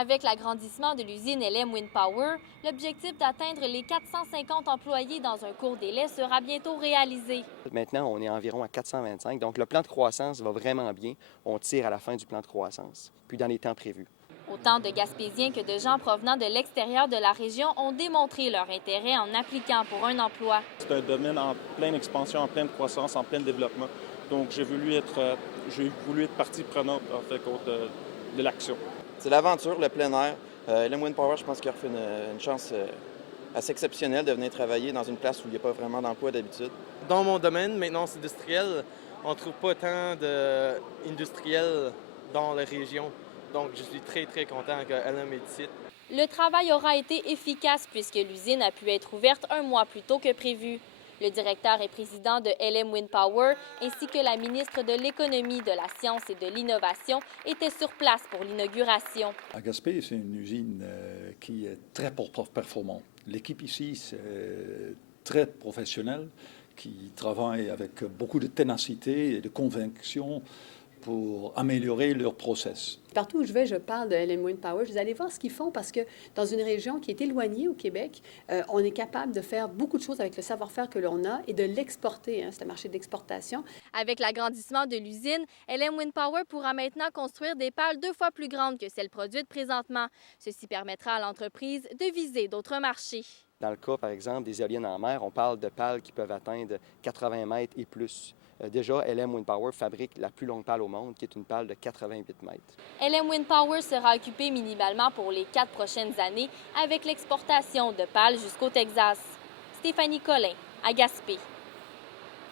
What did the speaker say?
Avec l'agrandissement de l'usine LM Wind Power, l'objectif d'atteindre les 450 employés dans un court délai sera bientôt réalisé. Maintenant, on est environ à 425, donc le plan de croissance va vraiment bien. On tire à la fin du plan de croissance, puis dans les temps prévus. Autant de Gaspésiens que de gens provenant de l'extérieur de la région ont démontré leur intérêt en appliquant pour un emploi. C'est un domaine en pleine expansion, en pleine croissance, en plein développement. Donc, j'ai voulu être partie prenante en fait, de l'action. C'est l'aventure, le plein air. LM Wind Power, je pense qu'il a fait une chance assez exceptionnelle de venir travailler dans une place où il n'y a pas vraiment d'emploi d'habitude. Dans mon domaine, maintenance industrielle, on ne trouve pas tant d'industriels dans la région. Donc, je suis très, très content que LM est ici. Le travail aura été efficace puisque l'usine a pu être ouverte un mois plus tôt que prévu. Le directeur et président de LM Wind Power ainsi que la ministre de l'Économie, de la Science et de l'Innovation étaient sur place pour l'inauguration. À Gaspé, c'est une usine qui est très performante. L'équipe ici, c'est très professionnel, qui travaille avec beaucoup de ténacité et de conviction pour améliorer leur process. Partout où je vais, je parle de LM Wind Power. Vous allez voir ce qu'ils font parce que dans une région qui est éloignée au Québec, on est capable de faire beaucoup de choses avec le savoir-faire que l'on a et de l'exporter. C'est un marché d'exportation. Avec l'agrandissement de l'usine, LM Wind Power pourra maintenant construire des pales 2 fois plus grandes que celles produites présentement. Ceci permettra à l'entreprise de viser d'autres marchés. Dans le cas, par exemple, des éoliennes en mer, on parle de pales qui peuvent atteindre 80 mètres et plus. Déjà, LM Wind Power fabrique la plus longue pale au monde, qui est une pale de 88 mètres. LM Wind Power sera occupé minimalement pour les 4 prochaines années avec l'exportation de pales jusqu'au Texas. Stéphanie Collin, à Gaspé.